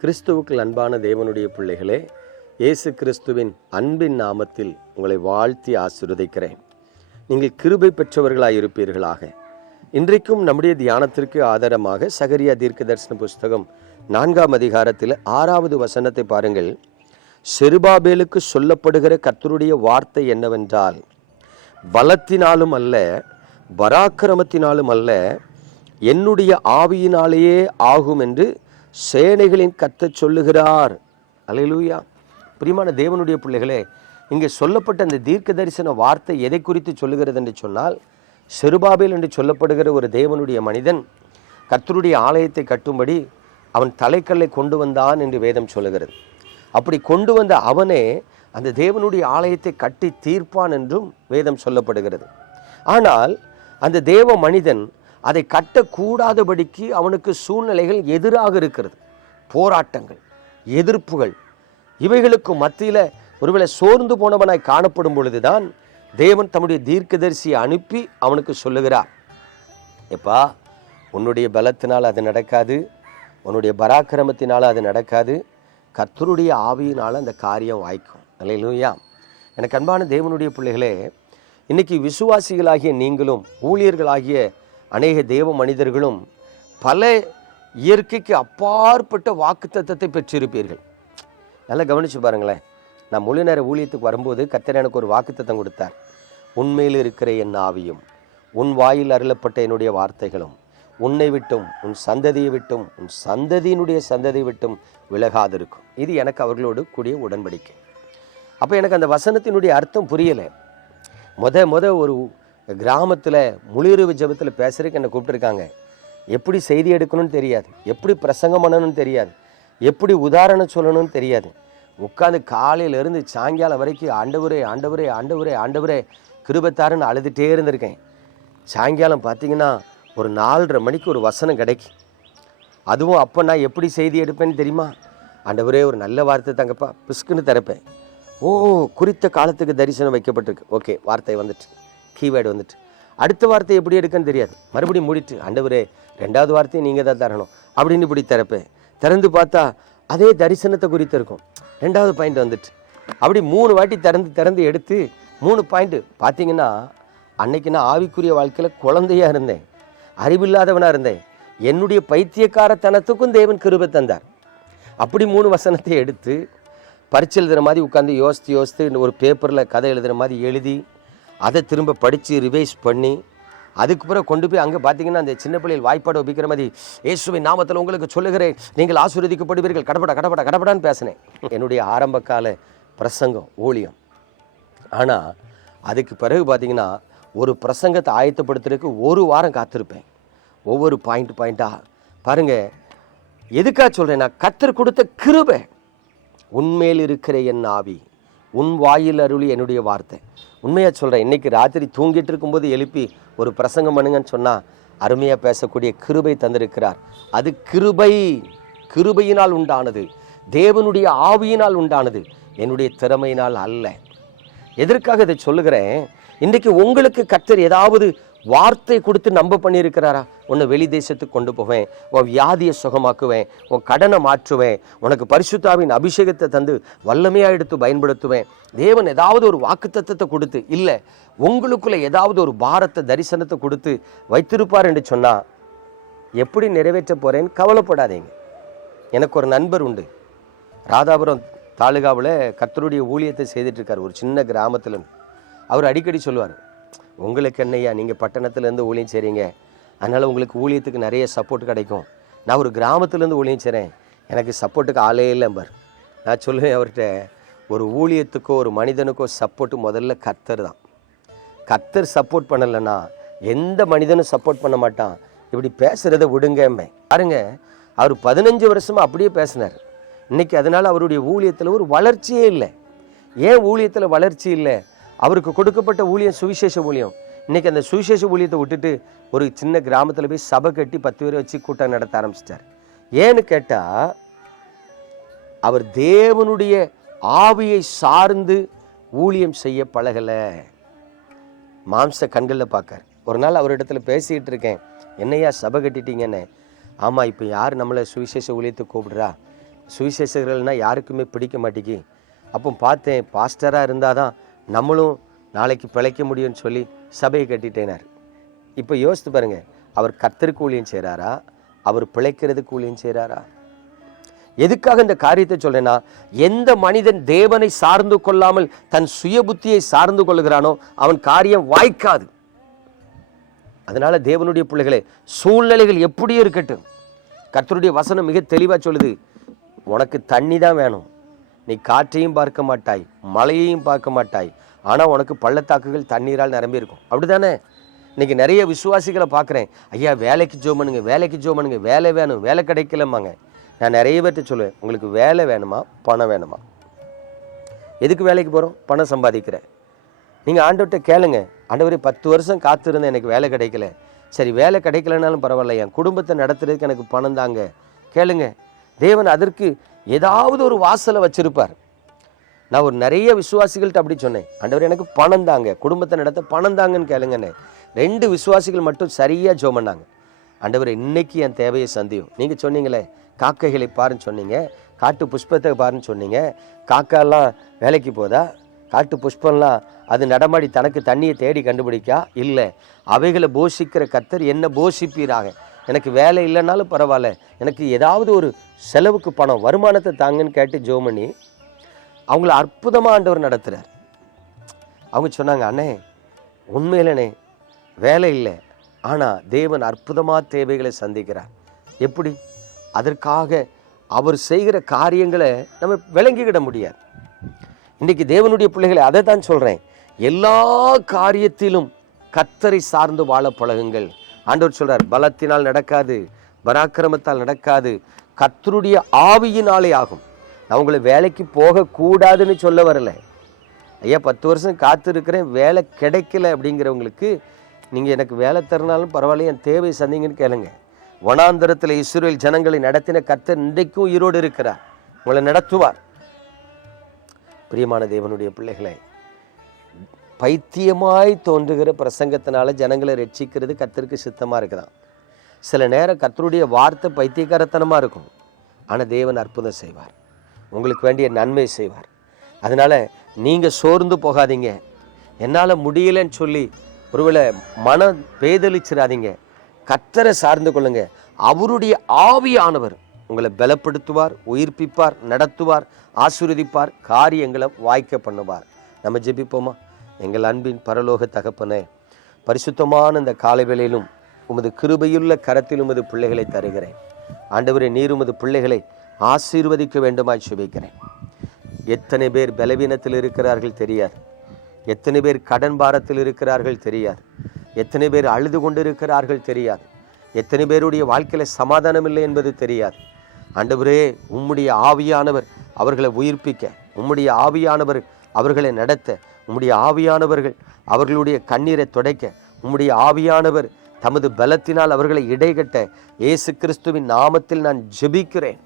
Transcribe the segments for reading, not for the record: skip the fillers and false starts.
கிறிஸ்துவுக்குள் அன்பான தேவனுடைய பிள்ளைகளே, இயேசு கிறிஸ்துவின் அன்பின் நாமத்தில் உங்களை வாழ்த்தி ஆசீர்வதிக்கிறேன். நீங்கள் கிருபை பெற்றவர்களாய் இருப்பீர்களாக. இன்றைக்கும் நம்முடைய தியானத்திற்கு ஆதாரமாக சகரியா தீர்க்கதரிசன புஸ்தகம் 4ஆம் அதிகாரத்தில் 6வது வசனத்தை பாருங்கள். செருபாபேலுக்கு சொல்லப்படுகிற கர்த்தருடைய வார்த்தை என்னவென்றால், பலத்தினாலும் அல்ல, பராக்கிரமத்தினாலும் அல்ல, என்னுடைய ஆவியினாலேயே ஆகும் என்று சேனைகளின் கர்த்தர் சொல்லுகிறார். அல்லேலூயா. பிரியமான தேவனுடைய பிள்ளைகளே, இங்கே சொல்லப்பட்ட அந்த தீர்க்க தரிசன வார்த்தை எதை குறித்து சொல்லுகிறது என்று சொன்னால், செருபாபேல் என்று சொல்லப்படுகிற ஒரு தேவனுடைய மனிதன் கர்த்தருடைய ஆலயத்தை கட்டும்படி அவன் தலைக்கல்லை கொண்டு வந்தான் என்று வேதம் சொல்லுகிறது. அப்படி கொண்டு வந்த அவனே அந்த தேவனுடைய ஆலயத்தை கட்டி தீர்ப்பான் என்றும் வேதம் சொல்லப்படுகிறது. ஆனால் அந்த தேவ மனிதன் அதை கட்டக்கூடாதபடிக்கு அவனுக்கு சூழ்நிலைகள் எதிராக இருக்கிறது. போராட்டங்கள், எதிர்ப்புகள், இவைகளுக்கு மத்தியில் ஒருவேளை சோர்ந்து போனவனாய் காணப்படும் பொழுதுதான் தேவன் தம்முடைய தீர்க்கதரிசியை அனுப்பி அவனுக்கு சொல்லுகிறார், எப்பா, உன்னுடைய பலத்தினால் அது நடக்காது, உன்னுடைய பராக்கிரமத்தினால் அது நடக்காது, கர்த்தருடைய ஆவியினால் அந்த காரியம் வாய்க்கும். அல்லேலூயா. எனக்கு அன்பான தேவனுடைய பிள்ளைகளே, இன்னைக்கு விசுவாசிகளாகிய நீங்களும் ஊழியர்களாகிய அநேக தேவ மனிதர்களும் பல இயற்கைக்கு அப்பாற்பட்ட வாக்குத்தத்தத்தை பெற்றிருப்பீர்கள். நல்லா கவனிச்சு பாருங்களேன். நான் முழு நேர ஊழியத்துக்கு வரும்போது கர்த்தர் எனக்கு ஒரு வாக்குத்தத்தம் கொடுத்தார். உன்மேல் இருக்கிற என் ஆவியும் உன் வாயில் அருளப்பட்ட என்னுடைய வார்த்தைகளும் உன்னை விட்டும் உன் சந்ததியை விட்டும் உன் சந்ததியினுடைய சந்ததியை விட்டும் விலகாதிருக்கும். இது எனக்கு அவர்களோடு கூடிய உடன்படிக்கை. அப்போ எனக்கு அந்த வசனத்தினுடைய அர்த்தம் புரியலை. முத ஒரு கிராமத்தில் முழுஇரவு ஜெபத்தில் பேசுறதுக்கு என்னை கூப்பிட்டுருக்காங்க. எப்படி செய்தி எடுக்கணும்னு தெரியாது, எப்படி பிரசங்கம் பண்ணணும்னு தெரியாது, எப்படி உதாரணம் சொல்லணும்னு தெரியாது. உட்காந்து காலையிலேருந்து சாயங்காலம் வரைக்கும் ஆண்டவரே ஆண்டவரே ஆண்டவரே ஆண்டவரே கிருபைத்தாருன்னு அழுதுகிட்டே இருந்திருக்கேன். சாயங்காலம் பார்த்தீங்கன்னா ஒரு 4:30 மணிக்கு ஒரு வசனம் கிடைக்கும். அதுவும் அப்போ நான் எப்படி செய்தி எடுப்பேன்னு தெரியுமா? ஆண்டவரே ஒரு நல்ல வார்த்தை தாங்கப்பா, பிஸ்குன்னு திறப்பேன். ஓ, குறித்த காலத்துக்கு தரிசனம் வைக்கப்பட்டிருக்கு. ஓகே, வார்த்தை வந்துட்டு, கீவேர்டு வந்துட்டு. அடுத்த வார்த்தை எப்படி எடுக்கன்னு தெரியாது. மறுபடியும் மூடிட்டு, ஆண்டவரே 2வது வார்த்தையை நீங்கள் தான் தரணும் அப்படின்னு இப்படி திறப்பேன். திறந்து பார்த்தா அதே தரிசனத்தை குறித்து இருக்கும். 2வது பாயிண்ட் வந்துட்டு. அப்படி 3 வாட்டி திறந்து எடுத்து 3 பாயிண்ட் பார்த்தீங்கன்னா, அன்னைக்கு நான் ஆவிக்குரிய வாழ்க்கையில் குழந்தையாக இருந்தேன், அறிவில்லாதவனாக இருந்தேன். என்னுடைய பைத்தியக்காரத்தனத்துக்கும் தேவன் கிருபை தந்தார். அப்படி 3 வசனத்தை எடுத்து பரிச்சு எழுதுகிற மாதிரி உட்காந்து யோசித்து ஒரு பேப்பரில் கதை எழுதுகிற மாதிரி எழுதி அதை திரும்ப படித்து ரிவைஸ் பண்ணி அதுக்கு பிறகு கொண்டு போய் அங்கே பார்த்தீங்கன்னா அந்த சின்ன பிள்ளைகள் வாய்ப்பாடு ஒப்பிக்கிற மாதிரி, இயேசுவின் நாமத்தில் உங்களுக்கு சொல்லுகிறேன், நீங்கள் ஆசீர்வதிக்கப்படுவீர்கள், கடப்படான்னு பேசினேன். என்னுடைய ஆரம்ப கால பிரசங்கம் ஊழியம். ஆனால் அதுக்கு பிறகு பார்த்தீங்கன்னா ஒரு பிரசங்கத்தை ஆயத்தப்படுத்துறதுக்கு 1 வாரம் காத்திருப்பேன். ஒவ்வொரு பாயிண்ட்டாக பாருங்கள். எதுக்காக சொல்கிறேன்? நான் கர்த்தர் கொடுத்த கிருபை. உன்மேல் இருக்கிற என் ஆவி உன் வாயில் அருளி என்னுடைய வார்த்தை. உண்மையாக சொல்கிறேன், இன்றைக்கி ராத்திரி தூங்கிட்டு இருக்கும்போது எழுப்பி ஒரு பிரசங்கம் பண்ணுங்கன்னு சொன்னால் அருமையாக பேசக்கூடிய கிருபை தந்திருக்கிறார். அது கிருபையினால் உண்டானது, தேவனுடைய ஆவியினால் உண்டானது, என்னுடைய திறமையினால் அல்ல. எதற்காக இதை சொல்லுகிறேன்? இன்றைக்கி உங்களுக்கு கர்த்தர் ஏதாவது வார்த்தை கொடுத்து நம்ப பண்ணியிருக்கிறாரா? உன்னை வெளி தேசத்துக்கு கொண்டு போவேன், உன் வியாதியை சுகமாக்குவேன், உன் கடனை மாற்றுவேன், உனக்கு பரிசுத்தாவின் அபிஷேகத்தை தந்து வல்லமையாக எடுத்து பயன்படுத்துவேன். தேவன் ஏதாவது ஒரு வாக்குத்தத்தத்தை கொடுத்து, இல்லை உங்களுக்குள்ள ஏதாவது ஒரு பாரத்தை தரிசனத்தை கொடுத்து வைத்திருப்பார் என்று சொன்னால் எப்படி நிறைவேற்ற போகிறேன்னு கவலைப்படாதீங்க. எனக்கு ஒரு நண்பர் உண்டு, ராதாபுரம் தாலுகாவில் கர்த்தருடைய ஊழியத்தை செய்துட்ருக்கார், ஒரு சின்ன கிராமத்தில். அவர் அடிக்கடி சொல்லுவார், உங்களுக்கு என்னையா, நீங்கள் பட்டணத்துலேருந்து ஊழியம் செய்கிறீங்க, அதனால் உங்களுக்கு ஊழியத்துக்கு நிறைய சப்போர்ட் கிடைக்கும். நான் ஒரு கிராமத்துலேருந்து ஊழியம் செய்கிறேன், எனக்கு சப்போர்ட்டுக்கு ஆளே இல்லைம்பார். நான் சொல்லுவேன் அவர்கிட்ட, ஒரு ஊழியத்துக்கோ ஒரு மனிதனுக்கோ சப்போர்ட்டு முதல்ல கர்த்தர் தான். கர்த்தர் சப்போர்ட் பண்ணலைன்னா எந்த மனிதனும் சப்போர்ட் பண்ண மாட்டான். இப்படி பேசுகிறத விடுங்கம்பே. பாருங்க, அவர் 15 வருஷமாக அப்படியே பேசினார். இன்றைக்கி அதனால் அவருடைய ஊழியத்தில் ஒரு வளர்ச்சியே இல்லை. ஏன் ஊழியத்தில் வளர்ச்சி இல்லை? அவருக்கு கொடுக்கப்பட்ட ஊழியம் சுவிசேஷ ஊழியம். இன்றைக்கி அந்த சுவிசேஷ ஊழியத்தை விட்டுட்டு ஒரு சின்ன கிராமத்தில் போய் சபை கட்டி 10 பேரை வச்சு கூட்டம் நடத்த ஆரம்பிச்சிட்டார். ஏன்னு கேட்டால், அவர் தேவனுடைய ஆவியை சார்ந்து ஊழியம் செய்ய பழகலை. மாம்ச கண்களில் பார்க்கார். ஒரு நாள் அவரிடத்துல பேசிக்கிட்டு இருக்கேன், என்னையா சபை கட்டிட்டீங்கன்னு. ஆமாம், இப்போ யார் நம்மளை சுவிசேஷ ஊழியத்துக்கு கூப்பிடுறா? சுவிசேஷகர்கள்னால் யாருக்குமே பிடிக்க மாட்டேங்கி. அப்போ பார்த்தேன், பாஸ்டராக இருந்தால் தான் நம்மளும் நாளைக்கு பிழைக்க முடியும்னு சொல்லி சபையை கட்டிட்டேனார். இப்போ யோசித்து பாருங்கள், அவர் கர்த்தருக்கு ஊழியம் செய்கிறாரா, அவர் பிழைக்கிறதுக்கு ஊழியம் செய்கிறாரா? எதுக்காக இந்த காரியத்தை சொல்றேன்னா, எந்த மனிதன் தேவனை சார்ந்து கொள்ளாமல் தன் சுய புத்தியை சார்ந்து கொள்கிறானோ அவன் காரியம் வாய்க்காது. அதனால தேவனுடைய பிள்ளைகளே, சூழ்நிலைகள் எப்படியும் இருக்கட்டும், கர்த்தருடைய வசனம் மிக தெளிவாக சொல்லுது, உனக்கு தண்ணி தான் வேணும், நீ காற்றையும் பார்க்க மாட்டாய், மழையையும் பார்க்க மாட்டாய், ஆனால் உனக்கு பள்ளத்தாக்குகள் தண்ணீரால் நிரம்பி இருக்கும். அப்படிதானே? இன்னைக்கு நிறைய விசுவாசிகளை பார்க்குறேன், ஐயா வேலைக்கு ஜோம் பண்ணுங்க, வேலைக்கு ஜோம் பண்ணுங்க, வேலை வேணும், வேலை கிடைக்கலம்பாங்க. நான் நிறைய பேர்ட்ட சொல்லுவேன், உங்களுக்கு வேலை வேணுமா, பணம் வேணுமா? எதுக்கு வேலைக்கு போகிறோம்? பணம் சம்பாதிக்கிறேன். நீங்கள் ஆண்டவர்கிட்ட கேளுங்க, ஆண்டவரே 10 வருஷம் காத்திருந்தேன், எனக்கு வேலை கிடைக்கல. சரி, வேலை கிடைக்கலனாலும் பரவாயில்ல, என் குடும்பத்தை நடத்துறதுக்கு எனக்கு பணம் தாங்க. கேளுங்க, தேவன் அதற்கு ஏதாவது ஒரு வாசலை வச்சிருப்பார். நான் ஒரு நிறைய விசுவாசிகள்கிட்ட அப்படி சொன்னேன், ஆண்டவர் எனக்கு பணம் தாங்க, குடும்பத்தை நடத்த பணம் தாங்கன்னு கேளுங்கன்னு. 2 விசுவாசிகள் மட்டும் சரியாக ஜெபம் பண்ணாங்க. ஆண்டவர் இன்னைக்கு என் தேவையை சந்தியும். நீங்கள் சொன்னீங்களே, காக்கைகளை பாருன்னு சொன்னீங்க, காட்டு புஷ்பத்தை பாருன்னு சொன்னீங்க. காக்காலாம் வேலைக்கு போதா? காட்டு புஷ்பம்லாம் அது நடமாடி தனக்கு தண்ணியை தேடி கண்டுபிடிக்கா? இல்லை, அவைகளை போஷிக்கிற கர்த்தர் என்ன போஷிப்பீராக. எனக்கு வேலை இல்லைன்னாலும் பரவாயில்ல, எனக்கு ஏதாவது ஒரு செலவுக்கு பணம், வருமானத்தை தாங்கன்னு கேட்டு ஜெபம் பண்ணி அவங்கள அற்புதமாக ஆண்டவர் நடத்துகிறார். அவங்க சொன்னாங்க, அண்ணே உண்மையிலனே வேலை இல்லை, ஆனால் தேவன் அற்புதமாக தேவைகளை சந்திக்கிறார். எப்படி? அதற்காக அவர் செய்கிற காரியங்களை நம்ம விளங்கிக்கிட முடியாது. இன்றைக்கி தேவனுடைய பிள்ளைகளை அதை தான் சொல்கிறேன், எல்லா காரியத்திலும் கர்த்தரை சார்ந்து வாழ பழகுங்கள். ஆண்டவர் சொல்கிறார், பலத்தினால் நடக்காது, பராக்கிரமத்தால் நடக்காது, கர்த்தருடைய ஆவியினாலே ஆகும். நான் உங்களை வேலைக்கு போகக்கூடாதுன்னு சொல்ல வரல. ஐயா 10 வருஷம் காத்திருக்கிறேன், வேலை கிடைக்கல அப்படிங்கிறவங்களுக்கு நீங்கள் எனக்கு வேலை தரனாலும் பரவாயில்ல, என் தேவை சந்திங்கன்னு கேளுங்க. வனாந்தரத்தில் இஸ்ரவேல் ஜனங்களை நடத்தின கர்த்தர் இன்றைக்கும் உயிரோடு இருக்கிறார், உங்களை நடத்துவார். பிரியமான தேவனுடைய பிள்ளைகளை, பைத்தியமாய் தோன்றுகிற பிரசங்கத்தினால ஜனங்களை ரட்சிக்கிறது கர்த்தருக்கு சித்தமாக இருக்குதான். சில நேரம் கர்த்தருடைய வார்த்தை பைத்தியக்காரத்தனமாக இருக்கும், ஆனால் தேவன் அற்புதம் செய்வார், உங்களுக்கு வேண்டிய நன்மை செய்வார். அதனால நீங்கள் சோர்ந்து போகாதீங்க, என்னால் முடியலன்னு சொல்லி ஒருவேளை மனம் பேதலிச்சிடாதீங்க. கர்த்தரை சார்ந்து கொள்ளுங்க. அவருடைய ஆவியானவர் உங்களை பலப்படுத்துவார், உயிர்ப்பிப்பார், நடத்துவார், ஆசீர்வதிப்பார், காரியங்களை வாய்க்க பண்ணுவார். நம்ம ஜெபிப்போமா? எங்கள் அன்பின் பரலோக தகப்பனே, பரிசுத்தமான இந்த காலை வேளையிலும் உமது கிருபையுள்ள கரத்தில் உமது பிள்ளைகளை தருகிறேன். ஆண்டவரே, நீர் உமது பிள்ளைகளை ஆசீர்வதிக்க வேண்டுமாய் ஜெபிக்கிறேன். எத்தனை பேர் பலவீனத்தில் இருக்கிறார்கள் தெரியாது, எத்தனை பேர் கடன் பாரத்தில் இருக்கிறார்கள் தெரியாது, எத்தனை பேர் அழுது கொண்டிருக்கிறார்கள் தெரியாது, எத்தனை பேருடைய வாழ்க்கையில் சமாதானம் இல்லை என்பது தெரியாது. ஆண்டவரே, உம்முடைய ஆவியானவர் அவர்களை உயிர்ப்பிக்க, உம்முடைய ஆவியானவர் அவர்களை நடத்த, உம்முடைய ஆவியானவர்கள் அவர்களுடைய கண்ணீரை துடைக்க, உம்முடைய ஆவியானவர் தமது பலத்தினால் அவர்களை இடைகட்ட இயேசு கிறிஸ்துவின் நாமத்தில் நான் ஜெபிக்கிறேன்.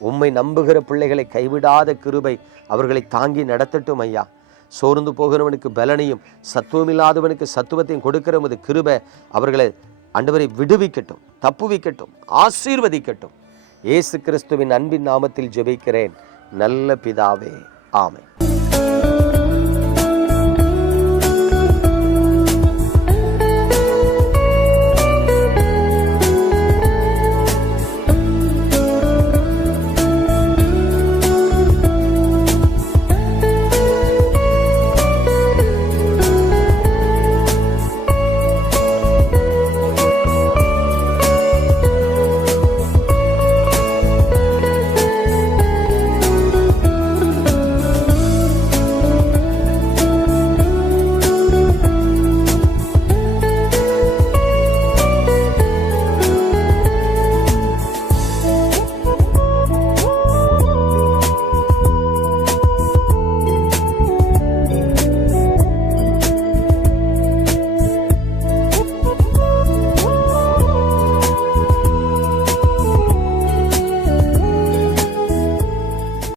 உம்மை நம்புகிற பிள்ளைகளை கைவிடாத கிருபை அவர்களை தாங்கி நடத்தட்டும் ஐயா. சோர்ந்து போகிறவனுக்கு பலனையும் சத்துவமில்லாதவனுக்கு சத்துவத்தையும் கொடுக்கிற உமது கிருபை அவர்களை ஆண்டவரை விடுவிக்கட்டும், தப்புவிக்கட்டும், ஆசீர்வதிக்கட்டும். இயேசு கிறிஸ்துவின் அன்பின் நாமத்தில் ஜெபிக்கிறேன் நல்ல பிதாவே, ஆமென்.